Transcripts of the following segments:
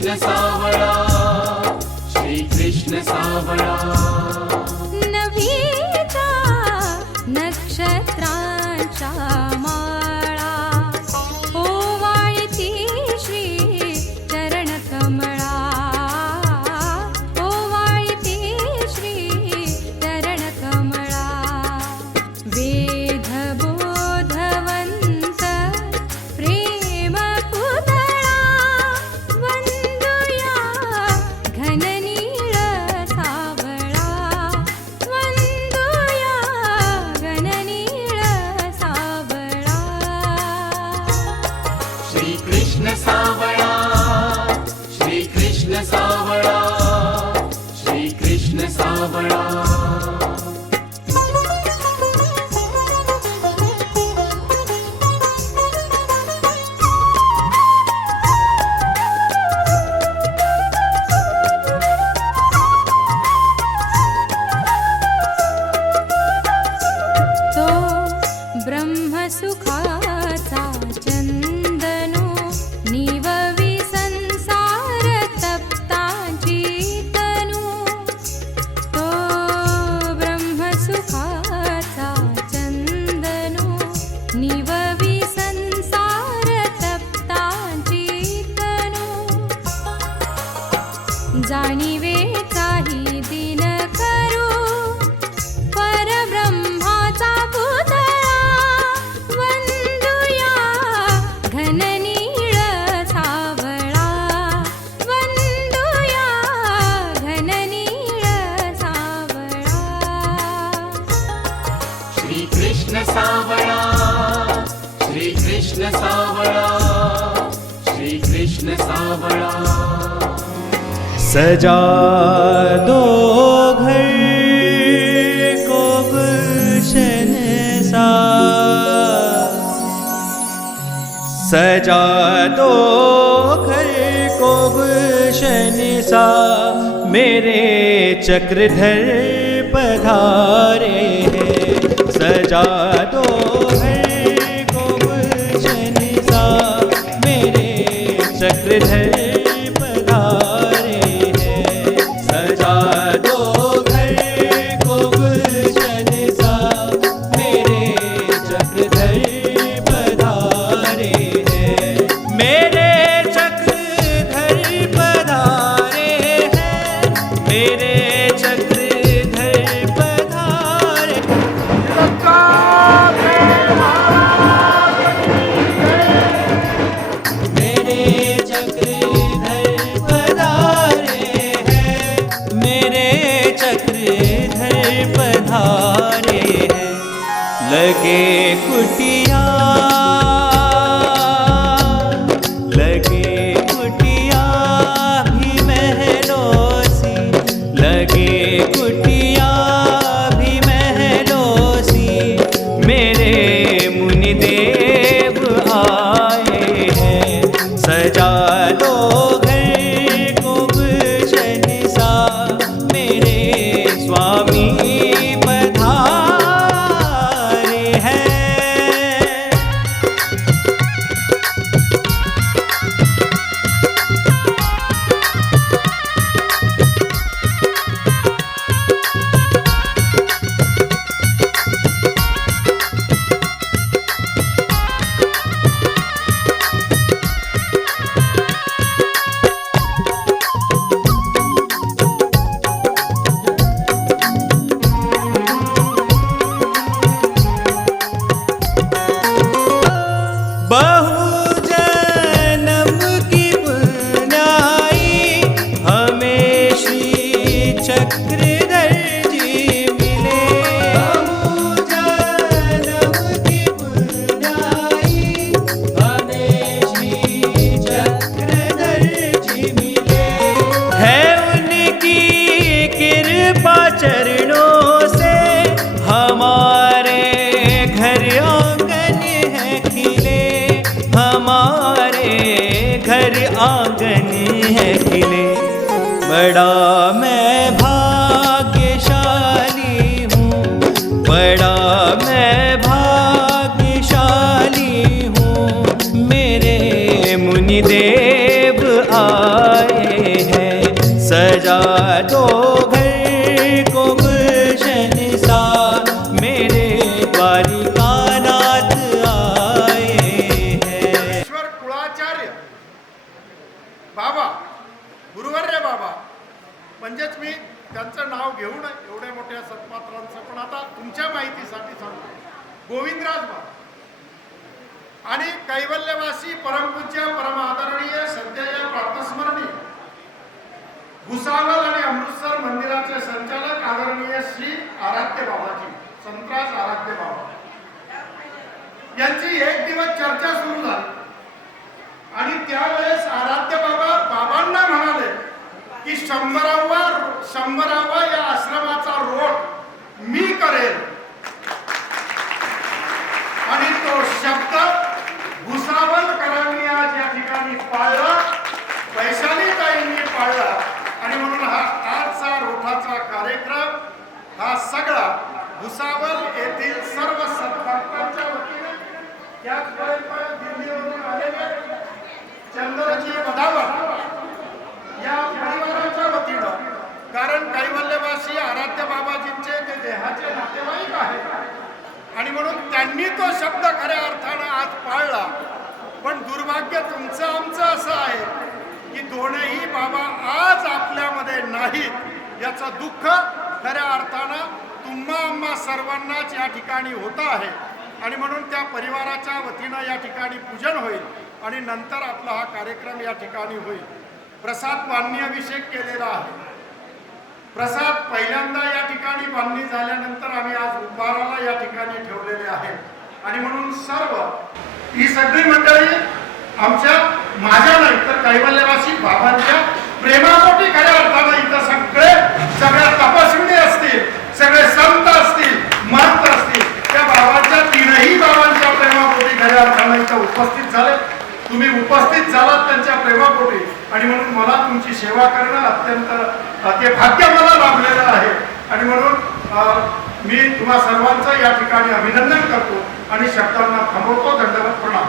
कृष्ण सावळा, श्री कृष्ण सावळा. नवीचा नक्षत्रांच्या माळा, ओवाळती श्री चरण कमळा, ओवाळती श्री चरण कमळा. वेद बोधवंत प्रेम पुतळा, वंदुया घननीळ सावळा, वंदुया घननीळ सावळा. श्री कृष्ण सावळा, श्री कृष्ण सावळा, श्री कृष्ण सावळा. तो ब्रह्मसुखाचा चंदनो, निववी संसार तप्ताची तनु. तो ब्रह्मसुखाचा चंदनो, निववी संसार तप्ताची तनु. जाणीवेचाही दिन करू परब्रह्माचा पुतळा, वंदुया घननीळ सावळा, वंदुया घननीळ सावळा. श्री कृष्ण सावळा, श्री कृष्ण सावळा, श्री कृष्ण सावळा. सजा दो घर को गुलशन सा, सजा दो घर को गुलशन सा. मेरे चक्रधर पधारे हैं, सजा दो घर को गुलशन सा. मेरे चक्रधर लगे कुटिया, लगे कुटिया भी महलों सी, लगे कुटिया भी महलों सी. मेरे मुनिदेव आए हैं, सजा लो घर को गुलशन सा. मेरे स्वामी चरणों से हमारे घर आंगन है खिले, हमारे घर आंगन है खिले. बड़ा मैं भाग्यशाली हूँ, बड़ा मैं भाग्यशाली हूँ. मेरे मुनिदेव आए सजा दो घर को गुलशन सा, मेरे द्वारिकानाथ आए हैं। ईश्वर कुळाचार्य बाबा, गुरुवर्य बाबा, म्हणजेच मी त्यांचं नाव घेऊ नये एवढ्या मोठ्या सत्पात्रांचं, पण आता तुमच्या माहितीसाठी सांगतो. गोविंदराज बाबा आणि कैवल्यवासी परमपूज्य परमआदरणीय सध्याच्या प्रातस्मरणीय भुसावळ आणि अमृतसर मंदिराचे संचालक आदरणीय श्री आराध्य बाबाजी, संतराज आराध्य बाबा यांची एक दिवस चर्चा सुरू झाली आणि त्यावेळेस आराध्य बाबा बाबांना म्हणाले की 100वा या आश्रमाचा रोट मी करेल. आणि तो शब्द भुसावळकरांनी आज या ठिकाणी पाळला, वैशालीताईंनी पाळला. आणि म्हणून हा आजचा रोठाचा कार्यक्रम हा सगळा भुसावळ येथील सर्व सद्भक्तांच्या वतीने, त्याचबरोबर दिल्लीवरून आलेले चंद्रजी बदावर या परिवाराच्या वतीनं, कारण कैवल्यवासी आराध्य बाबाजींचे ते देहाचे नातेवाईक आहेत आणि म्हणून त्यांनी तो शब्द खऱ्या अर्थानं आज पाळला. पण दुर्भाग्य तुमचं आमचं असं आहे की दोनही बाबा आज आपल्यामध्ये नाहीत, याचं दुःख खऱ्या अर्थानं तुम्हा आम्हा सर्वांनाच या ठिकाणी होतं आहे. आणि म्हणून त्या परिवाराच्या वतीनं या ठिकाणी पूजन होईल आणि नंतर आपला हा कार्यक्रम या ठिकाणी होईल. प्रसाद बांधणी अभिषेक केलेला आहे. प्रसाद पहिल्यांदा या ठिकाणी बांधणी झाल्यानंतर आम्ही आज उपहाराला या ठिकाणी ठेवलेले आहे. आणि म्हणून सर्व ही सगळी मंडळी आमच्या, माझ्या नाही तर कैवल्यवासी बाबांच्या प्रेमापोटी खऱ्या अर्थानं इथं सगळ्या तपस्विनी असतील, सगळे संत असतील, महंत असतील, त्या बाबांच्या, तीनही बाबांच्या प्रेमापोटी खऱ्या अर्थानं इथं उपस्थित झाले. तुम्ही उपस्थित झालात त्यांच्या प्रेमापोटी आणि म्हणून मला तुमची सेवा करणं अत्यंत ते भाग्य मला लाभलेलं आहे. आणि म्हणून मी तुम्हा सर्वांचं या ठिकाणी अभिनंदन करतो आणि शब्दांना थांबवतो. दंडवत प्रणाम.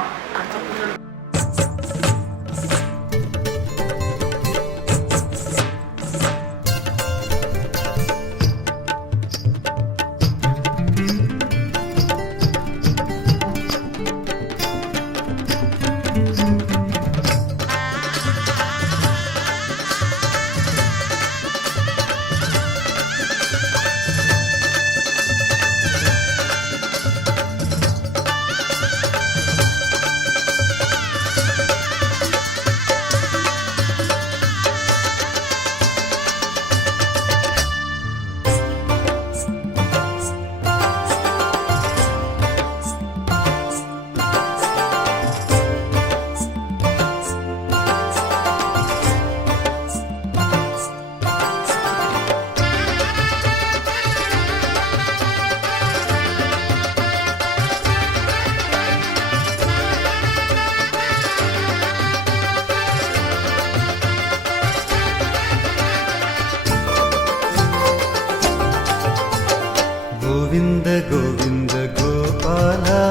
गोविंद गोविंद गोपाला,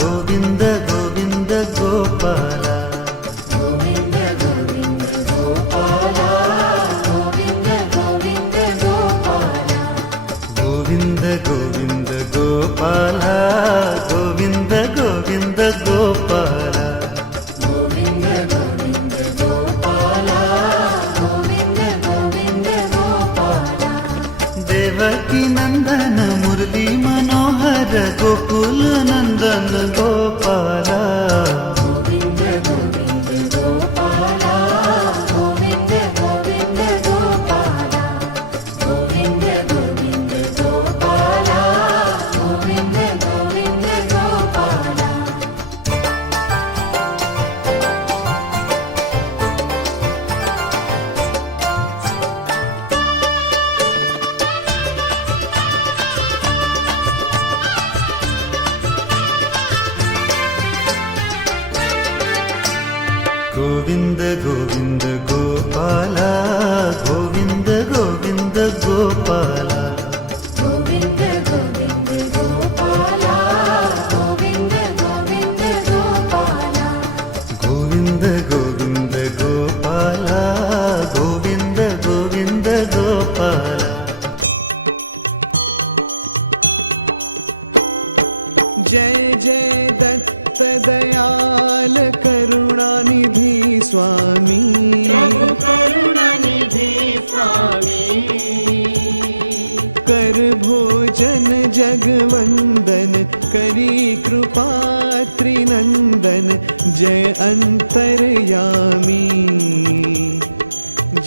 गोविंद गोविंद गोपाला, गोविंद गोविंद गोपाला, गोविंद गोविंद गोपाला, गोविंद गोविंद गोपाला, गोविंद गोविंद गोपाला, गोविंद गोविंद गोपाला, गोविंद गोविंद गोपाला, देवकी नंदन मुरली मनोहर गोकुल नंदन गोपाला, गोविंद गोविंद गोपाला, गोविंद गोविंद गोपाला, गोविंद गोविंद गोपाला, गोविंद गोविंद गोपाला.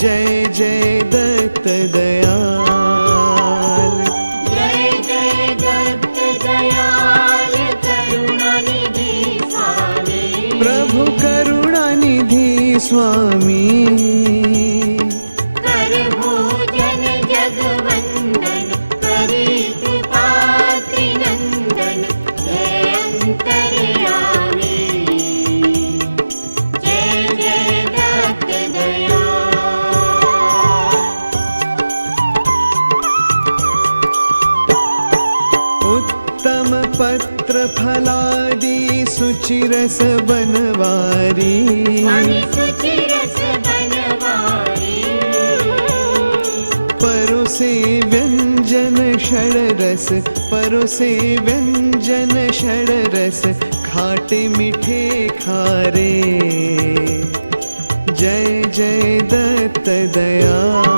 जय जय दत्त दयाल जय जय दत्त दयाल करुणानिधि स्वामी प्रभु करुणानिधि स्वामी करभूजन जगवंदन करी कृपा त्रिनंदन जय अंतर्यामी जय जय दत्त दयाल उत्तम पत्र फलादि सुचिरस बनवारी स्वामी सुचिरस बनवारी परोसे व्यंजन षडरस परोसे व्यंजन षडरस खाटे मीठे खारे जय जय दत्त दयाल